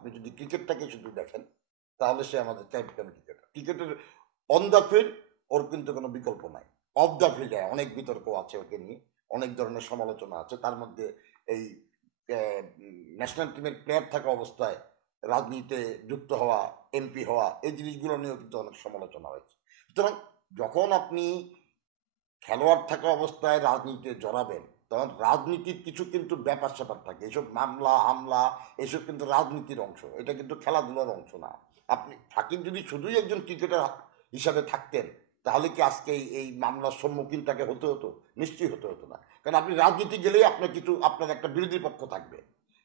আপনি যদি ক্রিকেটটাকে শুধু দেখেন তাহলে সে আমাদের চ্যাম্পিয়ন ক্রিকেটার। ক্রিকেটের অন দ্য ফিল্ড ওর কিন্তু কোনো বিকল্প নাই, অফ দ্য ফিল্ডে অনেক বিতর্ক আছে ওকে নিয়ে, অনেক ধরনের সমালোচনা আছে। তার মধ্যে এই ন্যাশনাল টিমের প্লেয়ার থাকা অবস্থায় রাজনীতিতে যুক্ত হওয়া, এমপি হওয়া, এই জিনিসগুলো নিয়েও কিন্তু অনেক সমালোচনা হয়েছে। সুতরাং যখন আপনি খেলোয়াড় থাকা অবস্থায় রাজনীতিতে জড়াবেন তখন রাজনীতির কিছু কিন্তু ব্যাপার স্যাপার থাকে, এসব মামলা হামলা এসব কিন্তু রাজনীতির অংশ, এটা কিন্তু খেলাধুলার অংশ না। আপনি সাকিব যদি শুধুই একজন ক্রিকেটার হিসাবে থাকতেন তাহলে কি আজকে এই মামলার সম্মুখীন তাকে হতে হতো? নিশ্চয়ই হতে হতো না। কারণ আপনি রাজনীতি গেলেই আপনার কিছু, আপনার একটা বিরোধী পক্ষ থাকবে।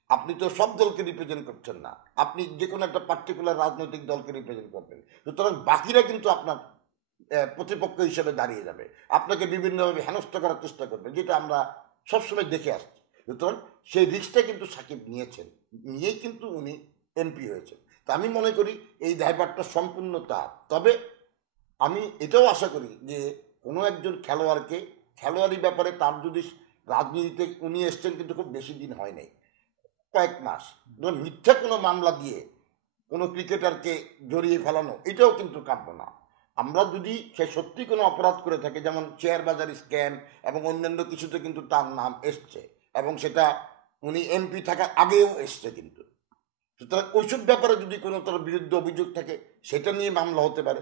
আপনি তো সব দলকে রিপ্রেজেন্ট করছেন না, আপনি যে কোনো একটা পার্টিকুলার রাজনৈতিক দলকে রিপ্রেজেন্ট করবেন। সুতরাং বাকিরা কিন্তু আপনার প্রতিপক্ষ হিসেবে দাঁড়িয়ে যাবে, আপনাকে বিভিন্নভাবে হেনস্থা করার চেষ্টা করবে, যেটা আমরা সবসময় দেখে আসছি। সুতরাং সেই রিস্কটা কিন্তু সাকিব নিয়েছেন, নিয়েই কিন্তু উনি এমপি হয়েছেন। তা আমি মনে করি এই দায়ভারটা সম্পূর্ণ তার। তবে আমি এটাও আশা করি যে কোনো একজন খেলোয়াড়কে, খেলোয়াড়ি ব্যাপারে তার যদি রাজনীতিতে উনি এসছেন কিন্তু খুব বেশি দিন হয় নাই, কয়েক মাস, মিথ্যা কোনো মামলা দিয়ে কোনো ক্রিকেটারকে জড়িয়ে ফেলানো এটাও কিন্তু কাম্য না। আমরা যদি সে সত্যি কোনো অপরাধ করে থাকে, যেমন শেয়ার বাজার স্ক্যাম এবং অন্যান্য কিছুতে কিন্তু তার নাম এসছে, এবং সেটা উনি এমপি থাকার আগেও এসছে কিন্তু। সুতরাং ওইসব ব্যাপারে যদি কোনো তার বিরুদ্ধে অভিযোগ থাকে সেটা নিয়ে মামলা হতে পারে।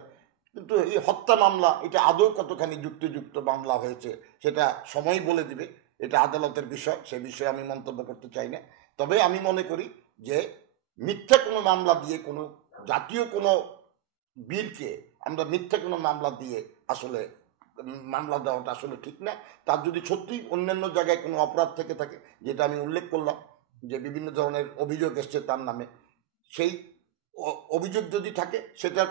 কিন্তু এই হত্যা মামলা এটা আদৌ কতখানি যুক্তিযুক্ত মামলা হয়েছে সেটা সময় বলে দিবে, এটা আদালতের বিষয়, সে বিষয়ে আমি মন্তব্য করতে চাই না। তবে আমি মনে করি যে মিথ্যা কোনো মামলা দিয়ে কোনো জাতীয় কোনো বীরকে আমরা মিথ্যা কোনো মামলা দিয়ে আসলে মামলা দেওয়াটা আসলে ঠিক না। তার যদি সত্যি অন্যান্য জায়গায় কোনো অপরাধ থেকে থাকে, যেটা আমি উল্লেখ করলাম যে বিভিন্ন ধরনের অভিযোগ এসছে তার নামে, সেই অভিযোগ যদি থাকে সেটার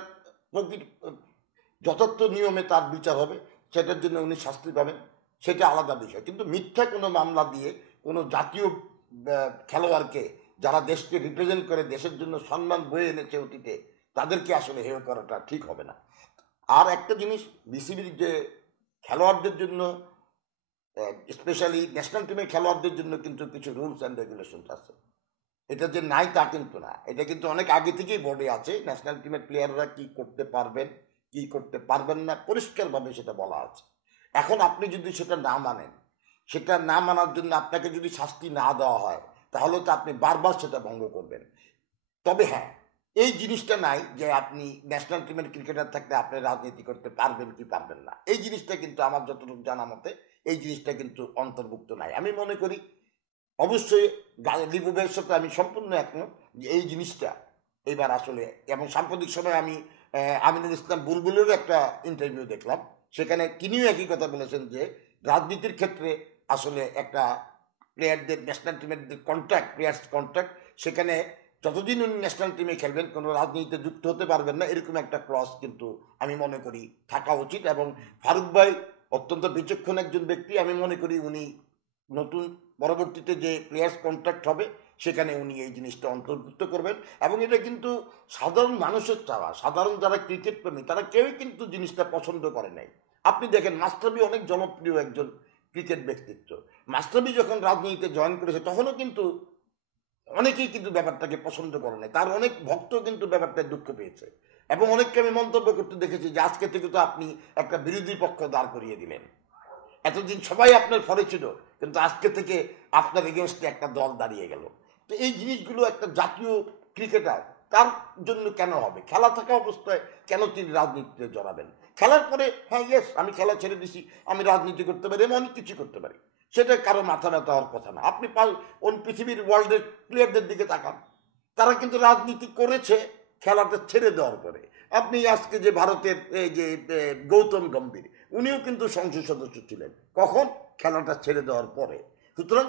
যথার্থ নিয়মে তার বিচার হবে, সেটার জন্য উনি শাস্তি পাবেন, সেটা আলাদা বিষয়। কিন্তু মিথ্যা কোনো মামলা দিয়ে কোনো জাতীয় খেলোয়াড়কে, যারা দেশকে রিপ্রেজেন্ট করে, দেশের জন্য সম্মান বয়ে এনেছে অতীতে, তাদেরকে আসলে হেয় করাটা ঠিক হবে না। আর একটা জিনিস, বিসিবির যে খেলোয়াড়দের জন্য, স্পেশালি ন্যাশনাল টিমের খেলোয়াড়দের জন্য কিন্তু কিছু রুলস অ্যান্ড রেগুলেশন আছে। এটা যে নাই তা কিন্তু না, এটা কিন্তু অনেক আগে থেকেই বোর্ডে আছে। ন্যাশনাল টিমের প্লেয়াররা কি করতে পারবেন কি করতে পারবেন না পরিষ্কারভাবে সেটা বলা আছে। এখন আপনি যদি সেটা না মানেন, সেটা না মানার জন্য আপনাকে যদি শাস্তি না দেওয়া হয় তাহলে তো আপনি বারবার সেটা ভঙ্গ করবেন। তবে হ্যাঁ, এই জিনিসটা নাই যে আপনি ন্যাশনাল টিমের ক্রিকেটার থাকলে আপনি রাজনীতি করতে পারবেন কি পারবেন না, এই জিনিসটা কিন্তু আমার যতটুকু জানা মতে এই জিনিসটা কিন্তু অন্তর্ভুক্ত নাই। আমি মনে করি অবশ্যই লিবুবের সাথে আমি সম্পূর্ণ একমত যে এই জিনিসটা এবার আসলে, এবং সাম্প্রতিক সময় আমি আমিনুল ইসলাম বুলবুলের একটা ইন্টারভিউ দেখলাম, সেখানে তিনিও একই কথা বলেছেন যে রাজনীতির ক্ষেত্রে আসলে একটা প্লেয়ারদের, ন্যাশনাল টিমের কন্ট্রাক্ট, প্লেয়ার্স কন্ট্রাক্ট, সেখানে যতদিন উনি ন্যাশনাল টিমে খেলবেন কোনো রাজনীতিতে যুক্ত হতে পারবেন না, এরকম একটা ক্লজ কিন্তু আমি মনে করি থাকা উচিত। এবং ফারুক ভাই অত্যন্ত বিচক্ষণ একজন ব্যক্তি, আমি মনে করি উনি নতুন পরবর্তীতে যে প্লেয়ার্স কন্ট্রাক্ট হবে সেখানে উনি এই জিনিসটা অন্তর্ভুক্ত করবেন। এবং এটা কিন্তু সাধারণ মানুষের চাওয়া, সাধারণ যারা ক্রিকেট প্রেমী তারা কেউই কিন্তু জিনিসটা পছন্দ করে নাই। আপনি দেখেন মাস্টারবি অনেক জনপ্রিয় একজন ক্রিকেট ব্যক্তিত্ব, মাস্টারবি যখন রাজনীতিতে জয়েন করেছে তখনও কিন্তু অনেকেই কিন্তু ব্যাপারটাকে পছন্দ করে নাই, তার অনেক ভক্ত কিন্তু ব্যাপারটায় দুঃখ পেয়েছে। এবং অনেককে আমি মন্তব্য করতে দেখেছি যে আজকে থেকে তো আপনি একটা বিরোধী পক্ষ দাঁড় করিয়ে দিলেন, এতদিন সবাই আপনার ফলে ছিল কিন্তু আজকে থেকে আপনার এগেনস্টে একটা দল দাঁড়িয়ে গেল। তো এই জিনিসগুলো একটা জাতীয় ক্রিকেটার তার জন্য কেন হবে? খেলা থাকা অবস্থায় কেন তিনি রাজনীতিতে জড়াবেন? খেলার পরে হ্যাঁ ইয়েস আমি খেলা ছেড়ে দিছি, আমি রাজনীতি করতে পারি, আমি অনেক কিছু করতে পারি, সেটা কারো মাথা ব্যথা হওয়ার কথা না। আপনি পৃথিবীর ওয়ার্ল্ডের প্লেয়ারদের দিকে তাকান, তারা কিন্তু রাজনীতি করেছে খেলাটা ছেড়ে দেওয়ার পরে। আপনি আজকে যে ভারতের এই যে গৌতম গম্ভীর, উনিও কিন্তু সংসদ সদস্য ছিলেন, কখন? খেলাটা ছেড়ে দেওয়ার পরে। সুতরাং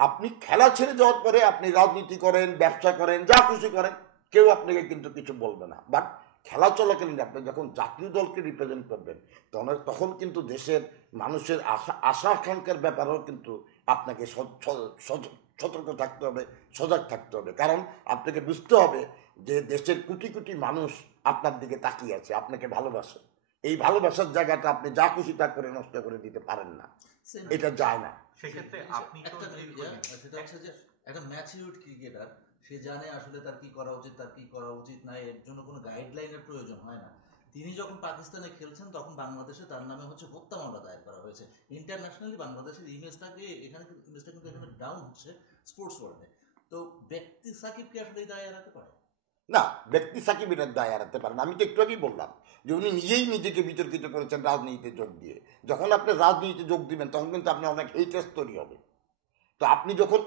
আপনি খেলা ছেড়ে দেওয়ার পরে আপনি রাজনীতি করেন, ব্যবসা করেন, যা খুশি করেন, কেউ আপনাকে কিন্তু কিছু বলবে না। বাট খেলা চলাকালীন আপনি যখন জাতীয় দলকে রিপ্রেজেন্ট করবেন তখন কিন্তু দেশের মানুষের আশা আকাঙ্ক্ষার ব্যাপারেও কিন্তু আপনাকে সতর্ক থাকতে হবে, সজাগ থাকতে হবে। কারণ আপনাকে বুঝতে হবে যে দেশের কোটি কোটি মানুষ আপনার দিকে তাকিয়ে আছে, আপনাকে ভালোবাসে। এই ভালোবাসার জায়গাটা আপনি যা খুশি তা করে নষ্ট করে দিতে পারেন না, এটা যায় না। সেক্ষেত্রে আপনি তো সেটা হচ্ছে যে একটা ম্যাচিউরড ক্রিকেটার সে জানে আসলে তার কি করা উচিত, তার কি করা উচিত না, এর জন্য কোনো গাইডলাইনের প্রয়োজন হয় না। তিনি যখন পাকিস্তানে খেলছেন তখন বাংলাদেশে তার নামে হচ্ছে হত্যা মামলা দায়ের করা হয়েছে। ইন্টারন্যাশনালি বাংলাদেশের ইমেজটাকে এখানে ইমেজটা কিন্তু এখানে ডাউন হচ্ছে স্পোর্টস ওয়ার্ল্ডে। তো ব্যক্তি সাকিবকে আসলে এই দায় এড়াতে পারে না, ব্যক্তি সাকিব এটার দায় এড়াতে পারেন। আমি তো একটু আগেই বললাম যে উনি নিজেই নিজেকে বিতর্কিত করেছেন রাজনীতিতে যোগ দিয়ে। যখন আপনি রাজনীতিতে যোগ দিবেন তখন কিন্তু আপনি অনেক হেটার্স তৈরি হবে। তো আপনি যখন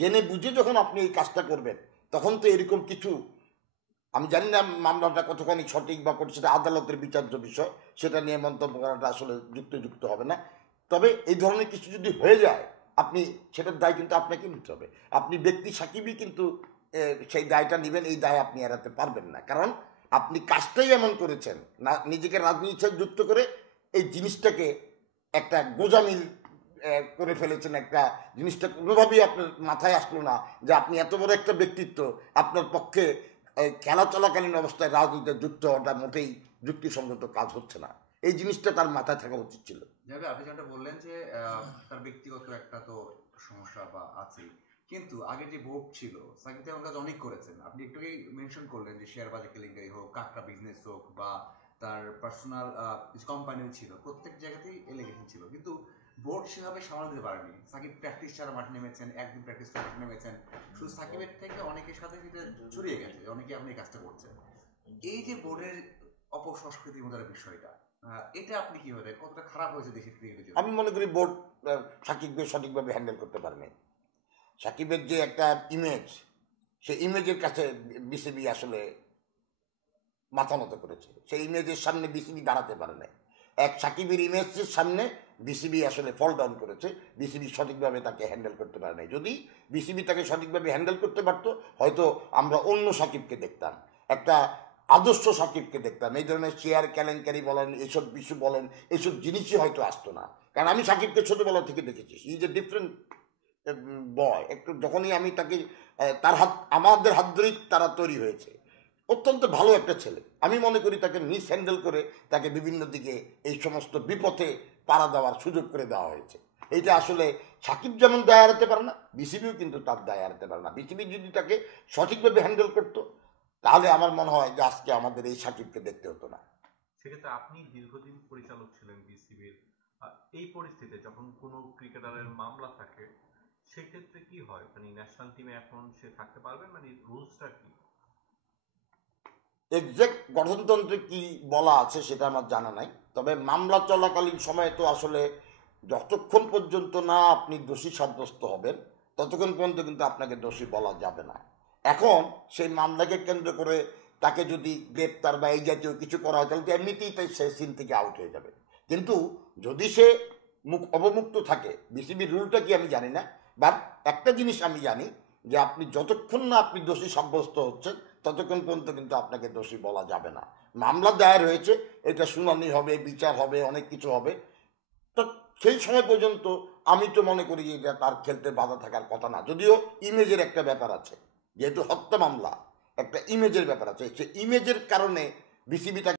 জেনে বুঝে যখন আপনি এই কাজটা করবেন তখন তো এরকম কিছু, আমি জানি না মামলাটা কতখানি সঠিক বা কত, সেটা আদালতের বিচার্য বিষয়, সেটা নিয়ে মন্তব্য করাটা আসলে যুক্ত হবে না। তবে এই ধরনের কিছু যদি হয়ে যায় আপনি সেটার দায় কিন্তু আপনাকে নিতে হবে। আপনি ব্যক্তি সাকিবই কিন্তু সেই দায়টা নেবেন, এই দায় আপনি এড়াতে পারবেন না। কারণ আপনি কাজটাই এমন করেছেন না, নিজেকে রাজনীতির সাথে যুক্ত করে এই জিনিসটাকে একটা গোজামিল করে ফেলেছেন। একটা জিনিসটা কোনোভাবেই আপনার মাথায় আসলো না যে আপনি এত বড় একটা ব্যক্তিত্ব, আপনার পক্ষে খেলা চলাকালীন অবস্থায় রাজনীতিতে যুক্ত হওয়াটা মোটেই যুক্তিসঙ্গত কাজ হচ্ছে না। এই জিনিসটা তার মাথায় থাকা উচিত ছিল। যাবে আপনি যেটা বললেন যে তার ব্যক্তিগত একটা তো সমস্যা বা আছে, কিন্তু আগে যে বোর্ড ছিল সাকিব তেমন কাজ অনেক করেছেন। আপনি একটু মেনশন করলেন যে শেয়ার বাজার কেলেঙ্কারি হোক, কাকড়া বিজনেস হোক, বা তার পার্সোনাল কোম্পানিও ছিল, প্রত্যেক জায়গাতেই এলিগেশন ছিল, কিন্তু বোর্ড সেভাবে সামাল দিতে পারেনি। সাকিব প্র্যাকটিস ছাড়া মাঠে নেমেছেন, একদিন প্র্যাকটিস করে মাঠে নেমেছেন, শুধু সাকিবের থেকে অনেকের সাথে সেটা ছড়িয়ে গেছে, অনেকে এখন এই কাজটা করছে। এই যে বোর্ডের অপসংস্কৃতির মতো বিষয়টা, এটা আপনি কি বলেন, কতটা খারাপ হয়েছে দেশের ক্রিকেটের জন্য? আমি মনে করি বোর্ড সাকিবকে সঠিকভাবে হ্যান্ডেল করতে পারেনি। সাকিবের যে একটা ইমেজ, সেই ইমেজের কাছে বিসিবি আসলে মাথা নত করেছে। সেই ইমেজের সামনে বিসিবি দাঁড়াতে পারে নাই। এক সাকিবের ইমেজের সামনে বিসিবি আসলে ফল ডাউন করেছে। বিসিবি সঠিকভাবে তাকে হ্যান্ডেল করতে পারে নাই। যদি বিসিবি তাকে সঠিকভাবে হ্যান্ডেল করতে পারতো হয়তো আমরা অন্য সাকিবকে দেখতাম, একটা আদর্শ সাকিবকে দেখতাম। এই ধরনের শেয়ার কেলেঙ্কারি বলেন, এসব বিষয় বলেন, এসব জিনিসই হয়তো আসতো না। কারণ আমি সাকিবকে ছোটোবেলা থেকে দেখেছি, হি ইজ এ ডিফারেন্ট বয়। একটু যখনই আমি তাকে তার হাত, আমাদের হাত ধরেই তারা তৈরি হয়েছে। অত্যন্ত ভালো একটা ছেলে। আমি মনে করি তাকে মিস হ্যান্ডেল করে তাকে বিভিন্ন দিকে এই সমস্ত বিপথে পাড়া দেওয়ার সুযোগ করে দেওয়া হয়েছে। এইটা আসলে সাকিব যেমন দায় এড়াতে পারে না, বিসিবিও কিন্তু তার দায় এড়াতে পারে না। বিসিবি যদি তাকে সঠিকভাবে হ্যান্ডেল করতো তাহলে আমার মনে হয় যে আজকে আমাদের এই সাকিবকে দেখতে হতো না। সেক্ষেত্রে আপনি দীর্ঘদিন পরিচালক ছিলেন বিসিবির, এই পরিস্থিতিতে যখন কোনো ক্রিকেটারের মামলা থাকে সেক্ষেত্রে কি হয়, মানে ন্যাশনাল টিমে এখন সে থাকতে পারবে, মানে রুলসটা কি? এক্সাক্ট গঠনতন্ত্রে কি বলা আছে সেটা আমার জানা নাই। তবে মামলা চলাকালীন সময়ে তো আসলে যতক্ষণ পর্যন্ত না আপনি দোষী সাব্যস্ত হবেন ততক্ষণ পর্যন্ত কিন্তু আপনাকে দোষী বলা যাবে না। এখন সেই মামলাকে কেন্দ্র করে তাকে যদি গ্রেপ্তার বা এই জাতীয় কিছু করা হয় তাহলে তো এমনিতেই তাই সে সিন থেকে আউট হয়ে যাবে। কিন্তু যদি সে অবমুক্ত থাকে, বিসিবির রুলটা কি আমি জানি না, বাট একটা জিনিস আমি জানি যে আপনি যতক্ষণ না আপনি দোষী সাব্যস্ত হচ্ছেন ততক্ষণ পর্যন্ত কিন্তু আপনাকে দোষী বলা যাবে না। মামলা দায়ের হয়েছে, এটা শুনানি হবে, বিচার হবে, অনেক কিছু হবে। তো সেই সময় পর্যন্ত আমি তো মনে করি যে এটা তার খেলতে বাধা থাকার কথা না। যদিও ইমেজের একটা ব্যাপার আছে, যেহেতু হত্যা মামলা, একটা ইমেজের ব্যাপার আছে। সে ইমেজের কারণে বিসিবি